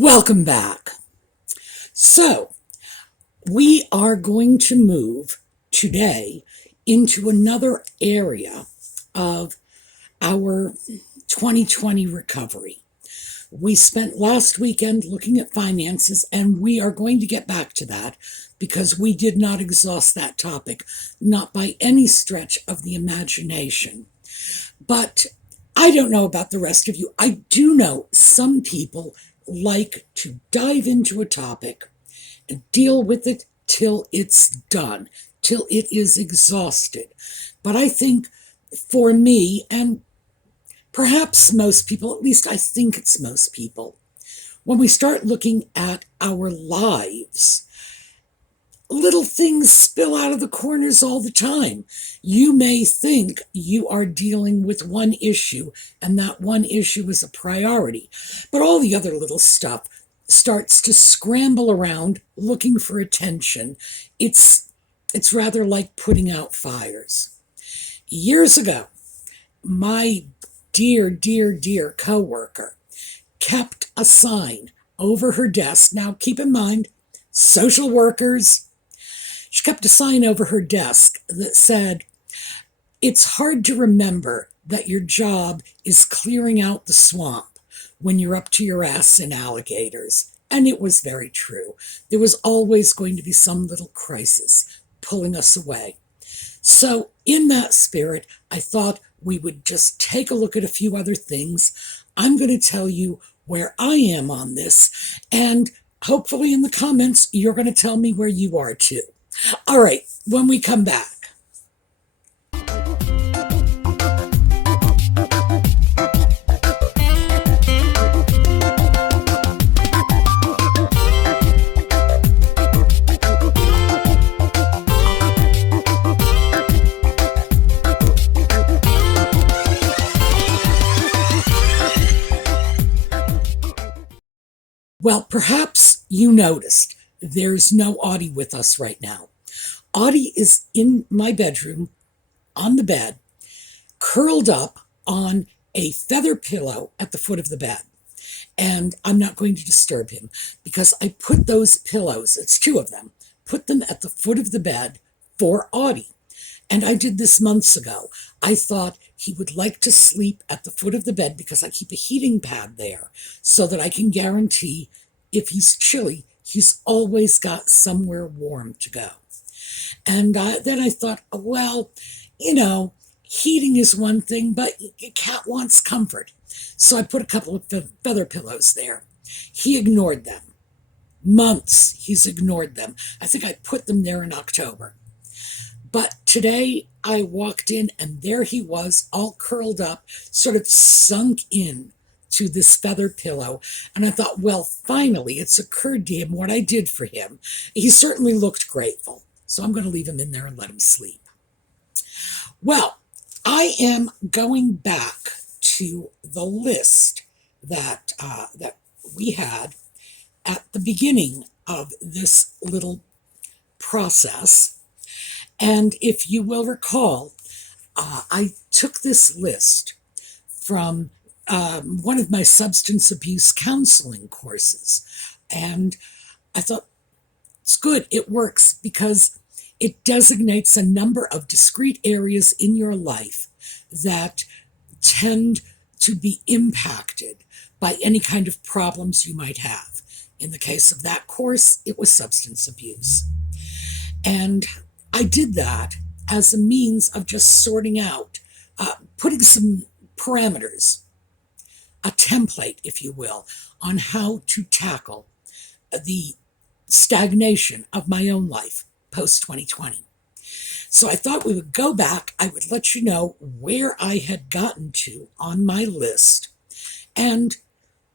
Welcome back. So, we are going to move today into another area of our 2020 recovery. We spent last weekend looking at finances, and we are going to get back to that because we did not exhaust that topic, not by any stretch of the imagination. But I don't know about the rest of you. I do know some people like to dive into a topic and deal with it till it's done, till it is exhausted. But I think for me, and perhaps most people, at least I think it's most people, when we start looking at our lives, little things spill out of the corners all the time. You may think you are dealing with one issue and that one issue is a priority, but all the other little stuff starts to scramble around looking for attention. It's rather like putting out fires. Years ago, my dear coworker kept a sign over her desk. Now, keep in mind, social workers, she kept a sign over her desk that said, "It's hard to remember that your job is clearing out the swamp when you're up to your ass in alligators." And it was very true. There was always going to be some little crisis pulling us away. So in that spirit, I thought we would just take a look at a few other things. I'm going to tell you where I am on this, and hopefully in the comments, you're going to tell me where you are too. All right, when we come back. Well, perhaps you noticed there's no Audie with us right now. Audie is in my bedroom, on the bed, curled up on a feather pillow at the foot of the bed. And I'm not going to disturb him because I put those pillows, it's two of them, put them at the foot of the bed for Audie. And I did this months ago. I thought he would like to sleep at the foot of the bed because I keep a heating pad there so that I can guarantee if he's chilly, he's always got somewhere warm to go. And then I thought, well, heating is one thing, but a cat wants comfort. So I put a couple of feather pillows there. He ignored them. Months he's ignored them. I think I put them there in October. But today I walked in and there he was, all curled up, sort of sunk in to this feather pillow. And I thought, well, finally, it's occurred to him what I did for him. He certainly looked grateful. So I'm going to leave him in there and let him sleep. Well, I am going back to the list that we had at the beginning of this little process. And if you will recall, I took this list from one of my substance abuse counseling courses. And I thought, it's good, it works, because it designates a number of discrete areas in your life that tend to be impacted by any kind of problems you might have. In the case of that course, it was substance abuse. And I did that as a means of just sorting out, putting some parameters, a template, if you will, on how to tackle the stagnation of my own life post-2020. So I thought we would go back. I would let you know where I had gotten to on my list. And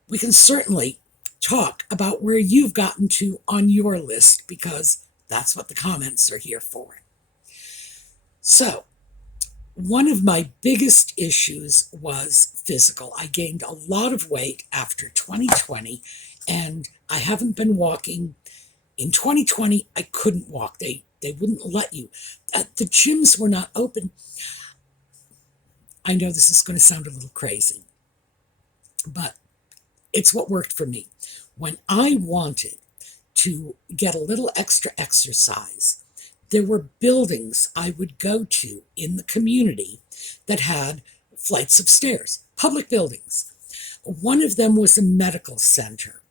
we can certainly talk about where you've gotten to on your list, because that's what the comments are here for. So, one of my biggest issues was physical. I gained a lot of weight after 2020, and I haven't been walking. In 2020, I couldn't walk. They wouldn't let you. The gyms were not open. I know this is going to sound a little crazy, but It's what worked for me. When I wanted to get a little extra exercise, there were buildings I would go to in the community that had flights of stairs, public buildings. One of them was a medical center,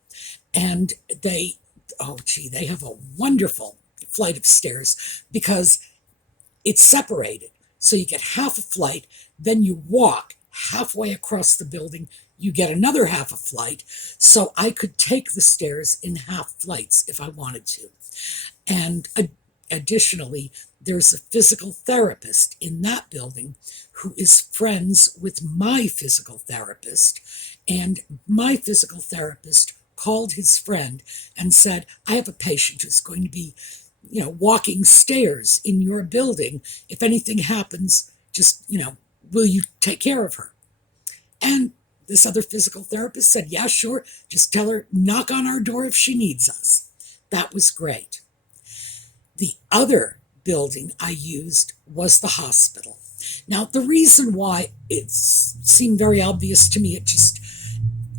and they have a wonderful flight of stairs because it's separated. So you get half a flight, then you walk halfway across the building, you get another half a flight. So I could take the stairs in half flights if I wanted to. And additionally, there's a physical therapist in that building who is friends with my physical therapist. And my physical therapist called his friend and said, I have a patient who's going to be walking stairs in your building. If anything happens, just, will you take care of her? And this other physical therapist said, yeah, sure. Just tell her, knock on our door if she needs us. That was great. The other building I used was the hospital. Now, the reason why it seemed very obvious to me,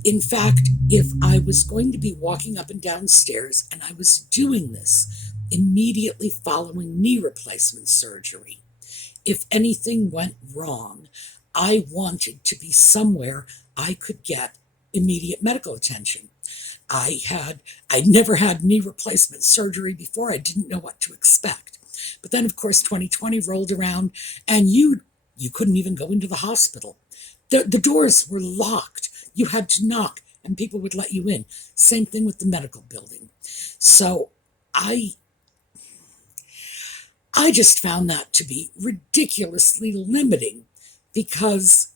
in fact, if I was going to be walking up and down stairs and I was doing this immediately following knee replacement surgery, if anything went wrong, I wanted to be somewhere I could get immediate medical attention. I'd never had knee replacement surgery before. I didn't know what to expect. But then, of course, 2020 rolled around, and you couldn't even go into the hospital. The doors were locked. You had to knock, and people would let you in. Same thing with the medical building. So I just found that to be ridiculously limiting, because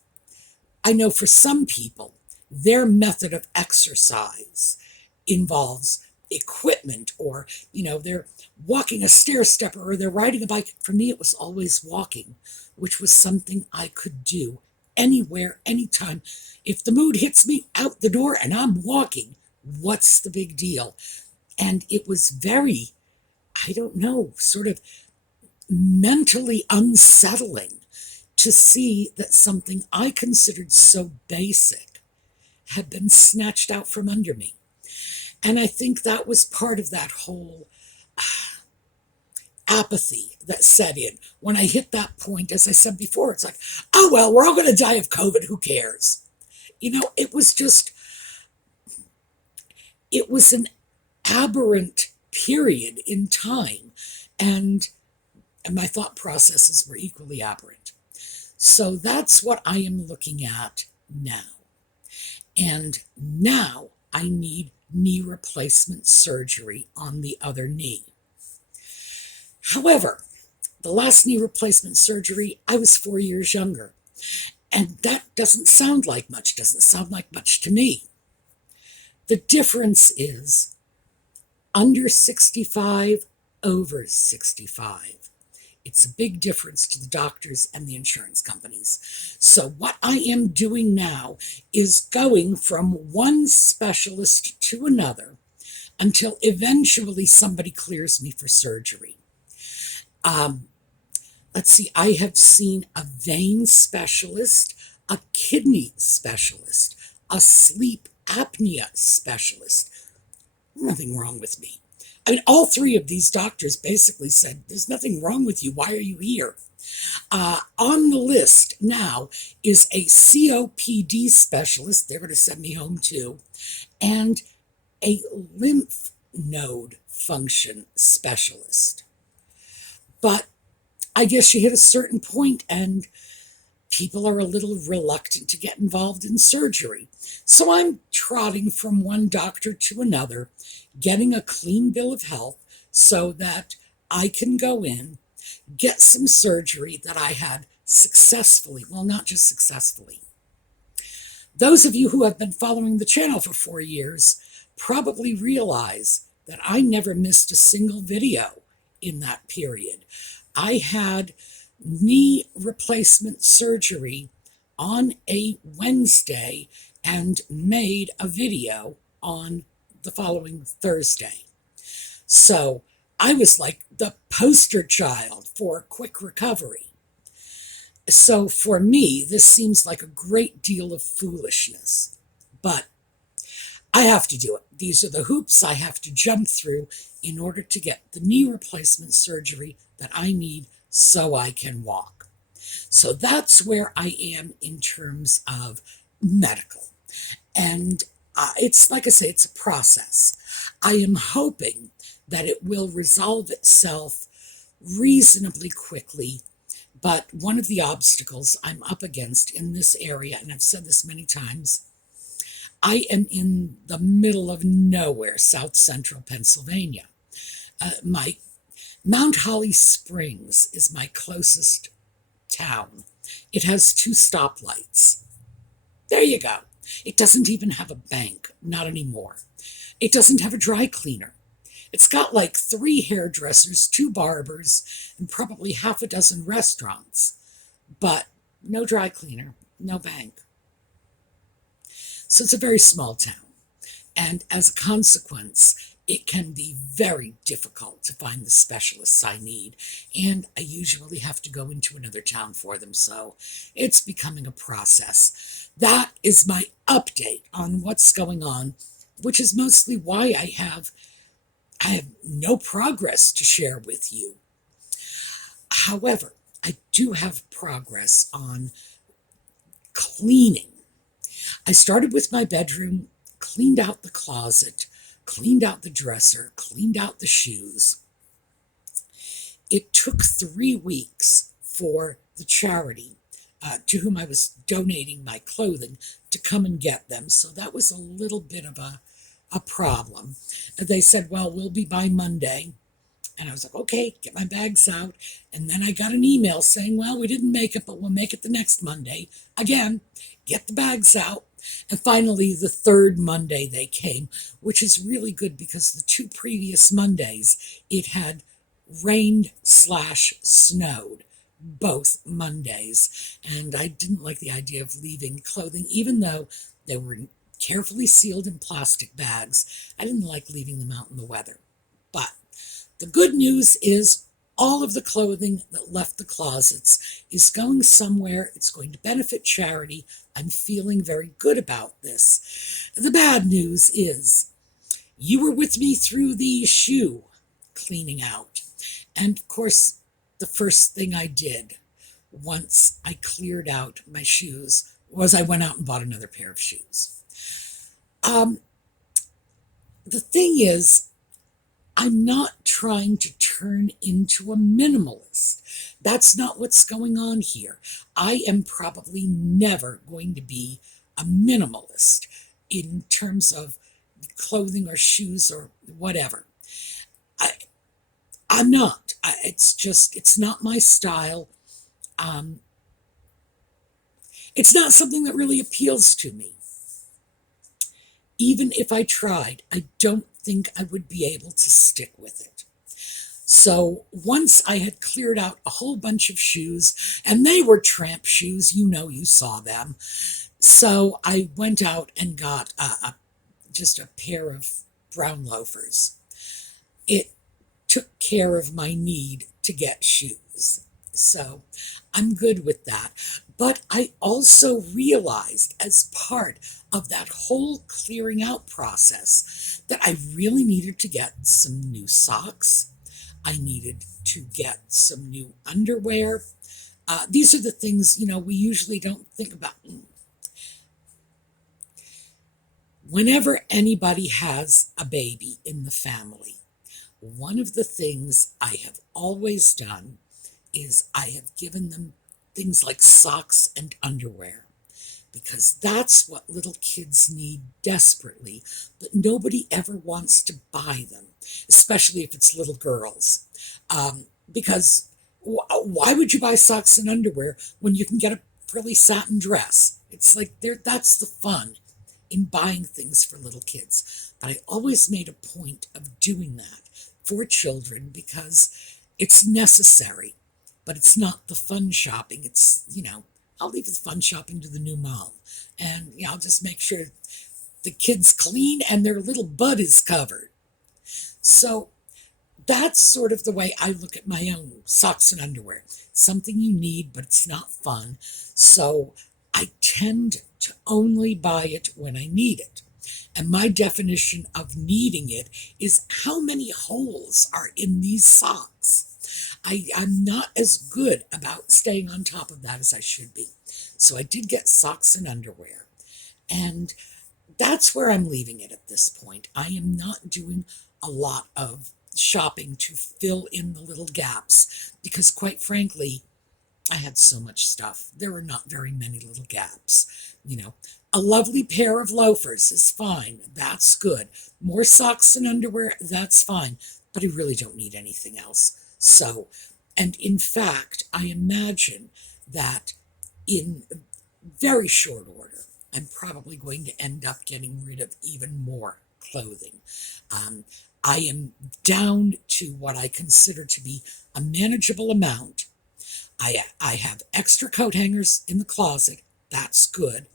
I know for some people, their method of exercise involves equipment, or, they're walking a stair stepper or they're riding a bike. For me, it was always walking, which was something I could do anywhere, anytime. If the mood hits me, out the door and I'm walking, what's the big deal? And it was very, sort of mentally unsettling to see that something I considered so basic had been snatched out from under me. And I think that was part of that whole apathy that set in. When I hit that point, as I said before, it's like, oh, well, we're all going to die of COVID. Who cares? It was an aberrant period in time. And my thought processes were equally aberrant. So that's what I am looking at now. And now I need knee replacement surgery on the other knee. However, the last knee replacement surgery, I was 4 years younger. And that doesn't sound like much to me. The difference is under 65, over 65. It's a big difference to the doctors and the insurance companies. So what I am doing now is going from one specialist to another until eventually somebody clears me for surgery. Let's see, I have seen a vein specialist, a kidney specialist, a sleep apnea specialist. Nothing wrong with me. All three of these doctors basically said, there's nothing wrong with you. Why are you here? On the list now is a COPD specialist. They're going to send me home too. And a lymph node function specialist. But I guess you hit a certain point and people are a little reluctant to get involved in surgery. So I'm trotting from one doctor to another, getting a clean bill of health so that I can go in, get some surgery that I had successfully, well, not just successfully. Those of you who have been following the channel for 4 years probably realize that I never missed a single video in that period. I had knee replacement surgery on a Wednesday and made a video on the following Thursday. So I was like the poster child for quick recovery. So for me, this seems like a great deal of foolishness. But I have to do it. These are the hoops I have to jump through in order to get the knee replacement surgery that I need so I can walk. So that's where I am in terms of medical. And it's like I say, it's a process. I am hoping that it will resolve itself reasonably quickly. But one of the obstacles I'm up against in this area, and I've said this many times, I am in the middle of nowhere, south central Pennsylvania. My Mount Holly Springs is my closest town. It has 2 stoplights. There you go. It doesn't even have a bank, not anymore. It doesn't have a dry cleaner. It's got like 3 hairdressers, 2 barbers, and probably half a dozen restaurants. But no dry cleaner, no bank. So it's a very small town. And as a consequence, it can be very difficult to find the specialists I need. And I usually have to go into another town for them. So it's becoming a process. That is my update on what's going on, which is mostly why I have no progress to share with you. However, I do have progress on cleaning. I started with my bedroom, cleaned out the closet, cleaned out the dresser, cleaned out the shoes. It took 3 weeks for the charity to whom I was donating my clothing to come and get them. So that was a little bit of a problem. They said, well, we'll be by Monday. And I was like, okay, get my bags out. And then I got an email saying, well, we didn't make it, but we'll make it the next Monday. Again, get the bags out. And finally, the 3rd Monday they came, which is really good because the 2 previous Mondays, it had rained/snowed both Mondays. And I didn't like the idea of leaving clothing, even though they were carefully sealed in plastic bags. I didn't like leaving them out in the weather. But the good news is all of the clothing that left the closets is going somewhere. It's going to benefit charity. I'm feeling very good about this. The bad news is you were with me through the shoe cleaning out. And of course, the first thing I did once I cleared out my shoes was I went out and bought another pair of shoes. The thing is, I'm not trying to turn into a minimalist. That's not what's going on here. I am probably never going to be a minimalist in terms of clothing or shoes or whatever. I'm not. It's not my style. It's not something that really appeals to me. Even if I tried, I don't think I would be able to stick with it. So once I had cleared out a whole bunch of shoes, and they were tramp shoes, you saw them. So I went out and got just a pair of brown loafers. It took care of my need to get shoes. So I'm good with that. But I also realized as part of that whole clearing out process that I really needed to get some new socks. I needed to get some new underwear. These are the things, we usually don't think about. Whenever anybody has a baby in the family, one of the things I have always done is I have given them things like socks and underwear, because that's what little kids need desperately, but nobody ever wants to buy them, especially if it's little girls. Because why would you buy socks and underwear when you can get a frilly satin dress? It's like that's the fun in buying things for little kids. But I always made a point of doing that for children because it's necessary, but it's not the fun shopping. It's, I'll leave the fun shopping to the new mom. And I'll just make sure the kid's clean and their little butt is covered. So that's sort of the way I look at my own socks and underwear. Something you need, but it's not fun. So I tend to only buy it when I need it. And my definition of needing it is how many holes are in these socks. I'm not as good about staying on top of that as I should be. So I did get socks and underwear. And that's where I'm leaving it at this point. I am not doing a lot of shopping to fill in the little gaps because, quite frankly, I had so much stuff. There were not very many little gaps. A lovely pair of loafers is fine. That's good. More socks and underwear, that's fine. But I really don't need anything else. So, and in fact, I imagine that in very short order, I'm probably going to end up getting rid of even more clothing. I am down to what I consider to be a manageable amount. I have extra coat hangers in the closet. That's good.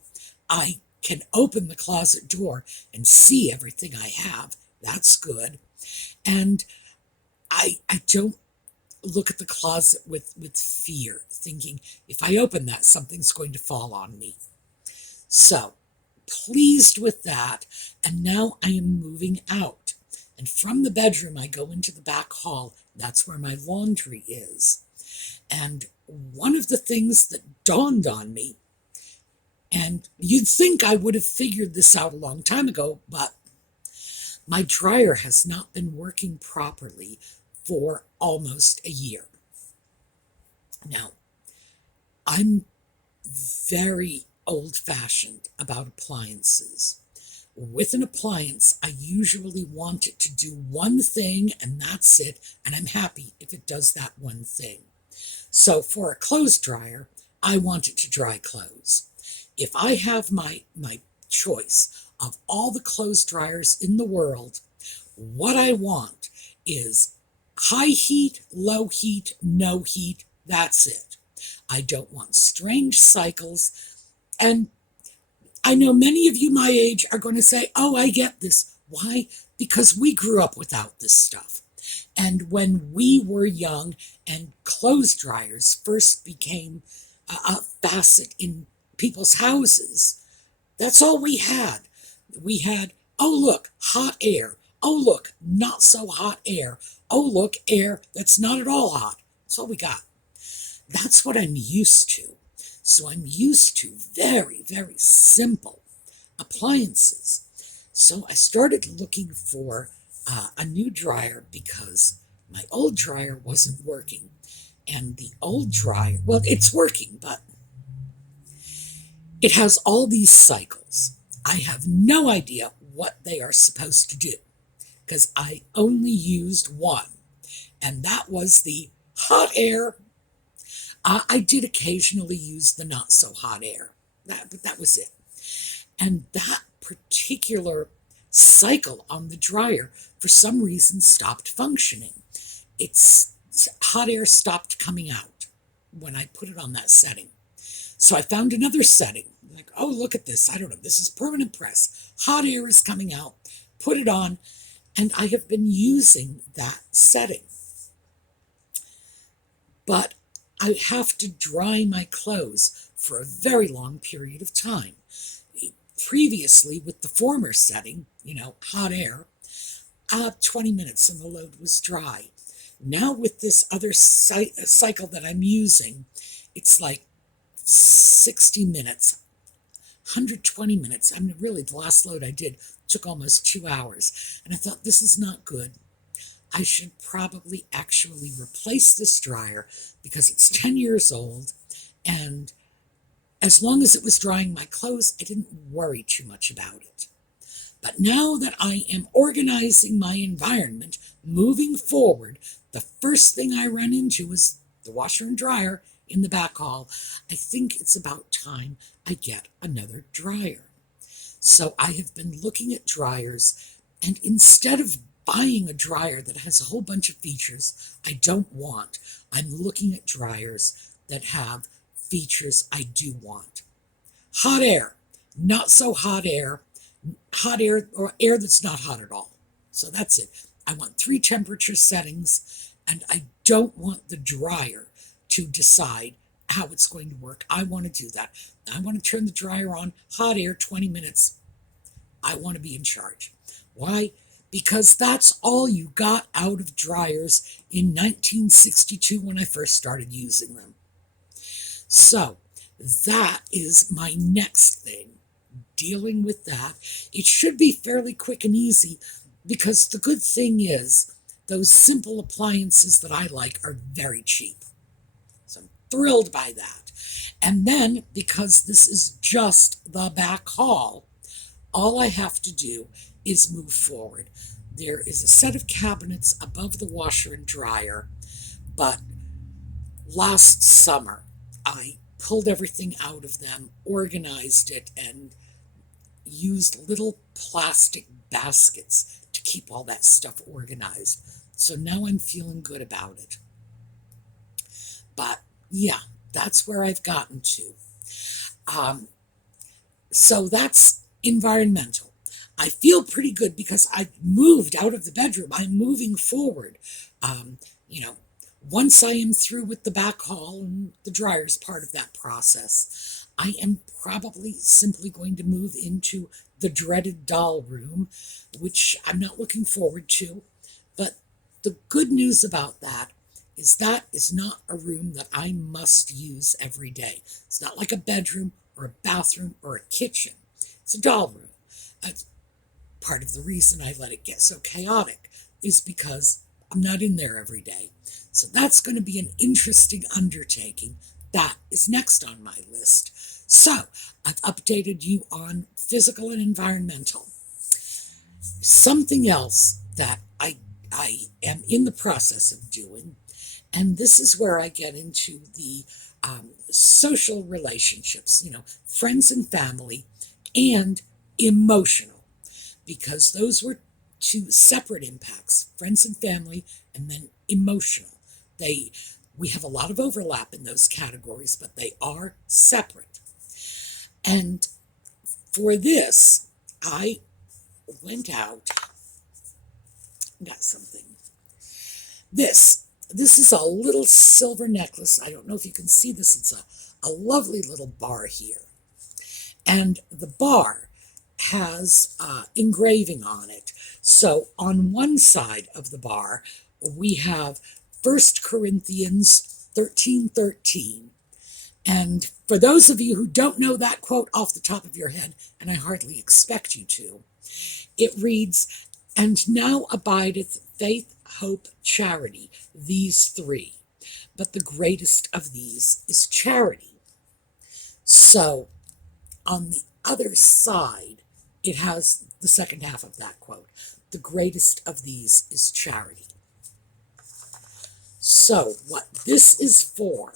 I can open the closet door and see everything I have. That's good. And I don't look at the closet with fear, thinking if I open that, something's going to fall on me. So, pleased with that, and now I am moving out. And from the bedroom, I go into the back hall. That's where my laundry is. And one of the things that dawned on me, and you'd think I would have figured this out a long time ago, but my dryer has not been working properly for almost a year. Now, I'm very old-fashioned about appliances. With an appliance, I usually want it to do one thing and that's it, and I'm happy if it does that one thing. So for a clothes dryer, I want it to dry clothes. If I have my choice of all the clothes dryers in the world, what I want is high heat, low heat, no heat, that's it. I don't want strange cycles. And I know many of you my age are going to say, oh, I get this. Why? Because we grew up without this stuff. And when we were young and clothes dryers first became a facet in people's houses, that's all we had. We had, oh, look, hot air. Oh, look, not so hot air. Oh, look, air that's not at all hot. That's all we got. That's what I'm used to. So I'm used to very, very simple appliances. So I started looking for a new dryer because my old dryer wasn't working. And the old dryer, well, it's working, but it has all these cycles. I have no idea what they are supposed to do because I only used one, and that was the hot air. I did occasionally use the not so hot air, but that was it. And that particular cycle on the dryer, for some reason, stopped functioning. It's hot air stopped coming out when I put it on that setting. So I found another setting. Like, oh, look at this. I don't know. This is permanent press. Hot air is coming out. Put it on. And I have been using that setting. But I have to dry my clothes for a very long period of time. Previously, with the former setting, hot air, 20 minutes and the load was dry. Now with this other cycle that I'm using, it's like 60 minutes, 120 minutes. I mean, really, the last load I did took almost 2 hours. And I thought, this is not good. I should probably actually replace this dryer because it's 10 years old, and as long as it was drying my clothes, I didn't worry too much about it. But now that I am organizing my environment, moving forward, the first thing I run into is the washer and dryer in the back hall. I think it's about time I get another dryer. So I have been looking at dryers, and instead of buying a dryer that has a whole bunch of features I don't want, I'm looking at dryers that have features I do want. Hot air, not so hot air or air that's not hot at all. So that's it. I want 3 temperature settings, and I don't want the dryer to decide how it's going to work. I want to do that. I want to turn the dryer on, hot air, 20 minutes. I want to be in charge. Why? Because that's all you got out of dryers in 1962 when I first started using them. So that is my next thing, dealing with that. It should be fairly quick and easy because the good thing is those simple appliances that I like are very cheap. So I'm thrilled by that. And then, because this is just the back hall, all I have to do is move forward. There is a set of cabinets above the washer and dryer, but last summer I pulled everything out of them, organized it, and used little plastic baskets to keep all that stuff organized. So now I'm feeling good about it. But yeah, that's where I've gotten to. So that's environmental. I feel pretty good because I moved out of the bedroom. I'm moving forward. Once I am through with the back hall and the dryer is part of that process, I am probably simply going to move into the dreaded doll room, which I'm not looking forward to. But the good news about that is not a room that I must use every day. It's not like a bedroom or a bathroom or a kitchen. It's a doll room. Part of the reason I let it get so chaotic is because I'm not in there every day. So that's going to be an interesting undertaking. That is next on my list. So I've updated you on physical and environmental. Something else that I am in the process of doing, and this is where I get into the social relationships, friends and family, and emotional, because those were two separate impacts, friends and family, and then emotional. We have a lot of overlap in those categories, but they are separate. And for this, I went out, got something. This is a little silver necklace. I don't know if you can see this. It's a lovely little bar here. And the bar has engraving on it. So on one side of the bar, we have 1 Corinthians 13:13. And for those of you who don't know that quote off the top of your head, and I hardly expect you to, it reads, "And now abideth faith, hope, charity, these three. But the greatest of these is charity." So on the other side, it has the second half of that quote. The greatest of these is charity. So what this is for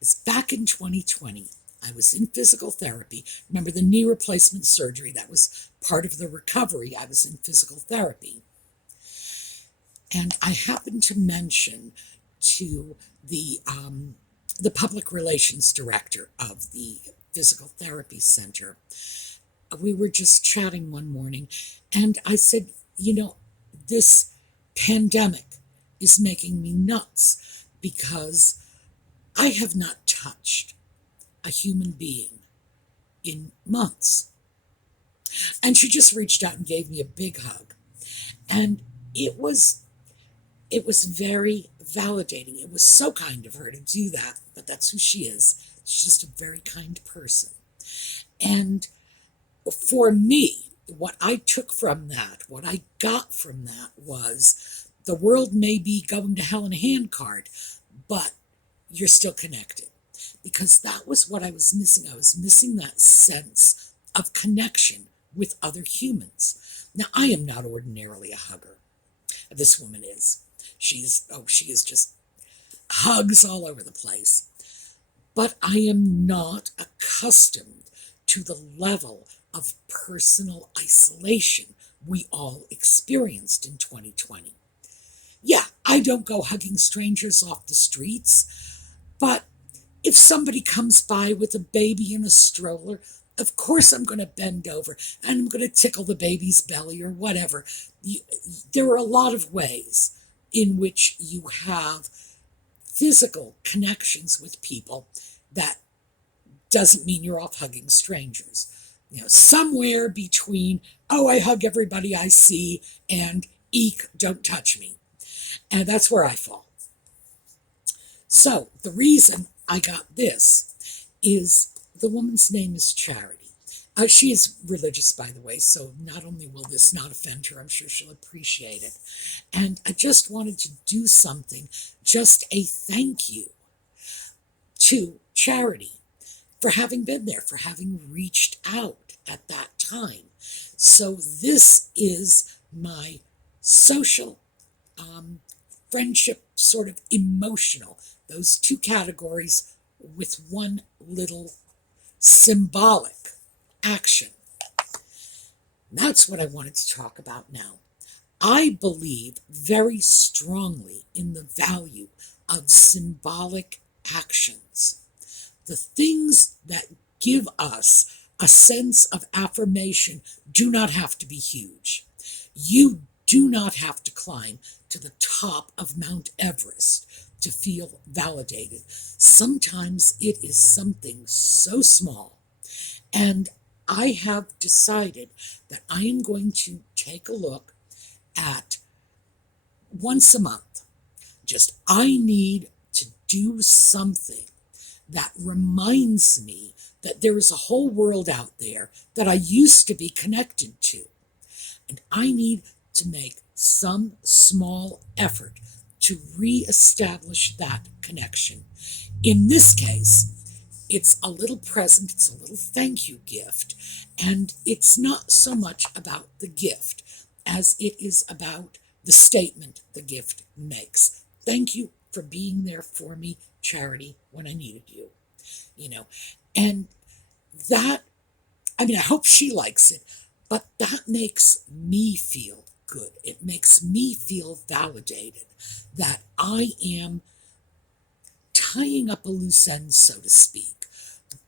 is back in 2020, I was in physical therapy. Remember the knee replacement surgery? That was part of the recovery. I was in physical therapy. And I happened to mention to the public relations director of the physical therapy center, we were just chatting one morning, and I said, this pandemic is making me nuts because I have not touched a human being in months. And she just reached out and gave me a big hug. And it was very validating. It was so kind of her to do that, but that's who she is. She's just a very kind person. And for me, what I took from that, what I got from that was the world may be going to hell in a handcart, but you're still connected. Because that was what I was missing. I was missing that sense of connection with other humans. Now, I am not ordinarily a hugger. This woman is. She is just hugs all over the place. But I am not accustomed to the level of personal isolation we all experienced in 2020. Yeah, I don't go hugging strangers off the streets, but if somebody comes by with a baby in a stroller, of course I'm going to bend over and I'm going to tickle the baby's belly or whatever. There are a lot of ways in which you have physical connections with people that doesn't mean you're off hugging strangers. somewhere between, oh, I hug everybody I see, and eek, don't touch me. And that's where I fall. So the reason I got this is the woman's name is Charity. She is religious, by the way, so not only will this not offend her, I'm sure she'll appreciate it. And I just wanted to do something, just a thank you to Charity for having been there, for having reached out at that time. So this is my social, friendship, sort of emotional, those two categories with one little symbolic action. That's what I wanted to talk about now. I believe very strongly in the value of symbolic actions. The things that give us a sense of affirmation do not have to be huge. You do not have to climb to the top of Mount Everest to feel validated. Sometimes it is something so small. And I have decided that I am going to take a look at once a month. Just, I need to do something that reminds me that there is a whole world out there that I used to be connected to. And I need to make some small effort to reestablish that connection. In this case, it's a little present, it's a little thank you gift, and it's not so much about the gift as it is about the statement the gift makes. Thank you for being there for me, Charity, when I needed you. And that, I hope she likes it, but that makes me feel good. It makes me feel validated that I am tying up a loose end, so to speak,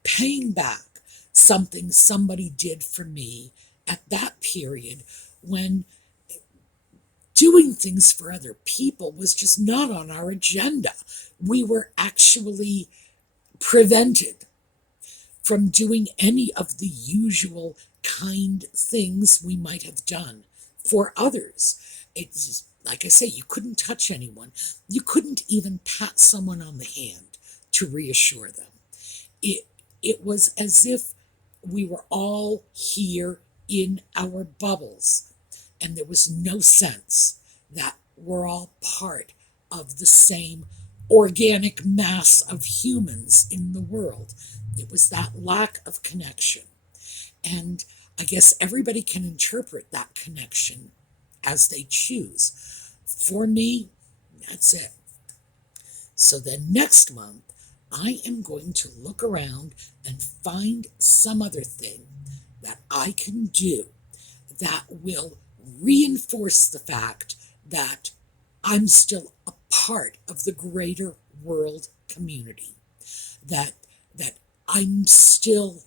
paying back something somebody did for me at that period when doing things for other people was just not on our agenda. We were actually prevented from doing any of the usual kind things we might have done for others. It's just, like I say, you couldn't touch anyone. You couldn't even pat someone on the hand to reassure them. It was as if we were all here in our bubbles, and there was no sense that we're all part of the same organic mass of humans in the world. It was that lack of connection. And I guess everybody can interpret that connection as they choose. For me, that's it. So then next month, I am going to look around and find some other thing that I can do that will reinforce the fact that I'm still a part of the greater world community, that I'm still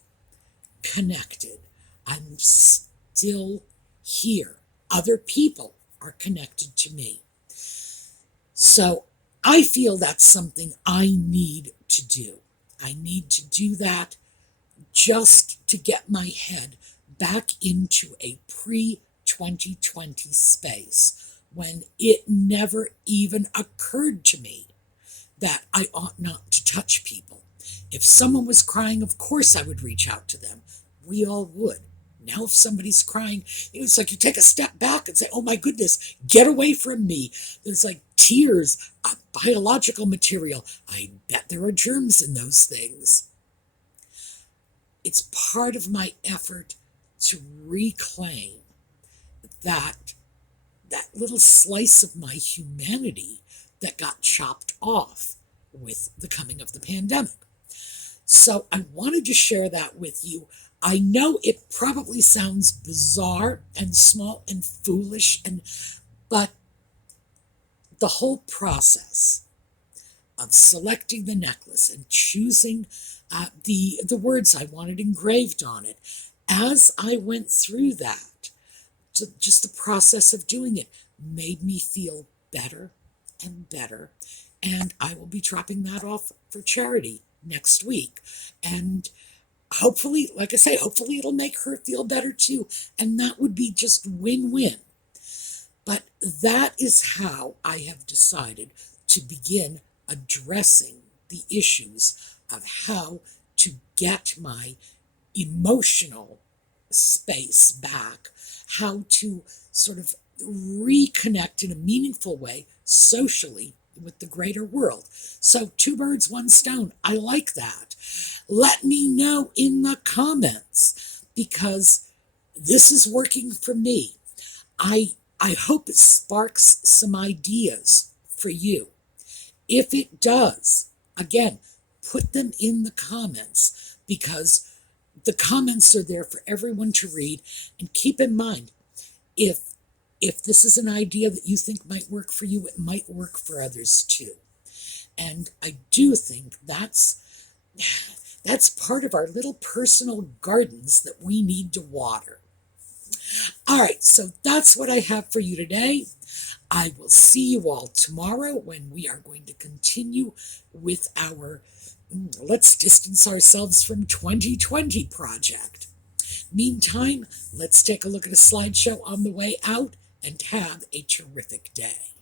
connected, I'm still here. Other people are connected to me. So I feel that's something I need to do. I need to do that just to get my head back into a pre-2020 space when it never even occurred to me that I ought not to touch people. If someone was crying, of course I would reach out to them. We all would. Now if somebody's crying, it's like you take a step back and say, oh my goodness, get away from me. There's like tears, biological material. I bet there are germs in those things. It's part of my effort to reclaim that little slice of my humanity that got chopped off with the coming of the pandemic. So I wanted to share that with you. I know it probably sounds bizarre and small and foolish, but the whole process of selecting the necklace and choosing the words I wanted engraved on it, as I went through that, just the process of doing it made me feel better and better. And I will be dropping that off for charity next week. And hopefully, like I say, hopefully it'll make her feel better too. And that would be just win-win. But that is how I have decided to begin addressing the issues of how to get my emotional space back, how to sort of reconnect in a meaningful way socially with the greater world. So 2 birds, 1 stone. I like that. Let me know in the comments, because this is working for me. I hope it sparks some ideas for you. If it does, again, put them in the comments, because the comments are there for everyone to read. And keep in mind, if this is an idea that you think might work for you, it might work for others too. And I do think that's part of our little personal gardens that we need to water. All right, so that's what I have for you today. I will see you all tomorrow when we are going to continue with our Let's Distance Ourselves from 2020 project. Meantime, let's take a look at a slideshow on the way out and have a terrific day.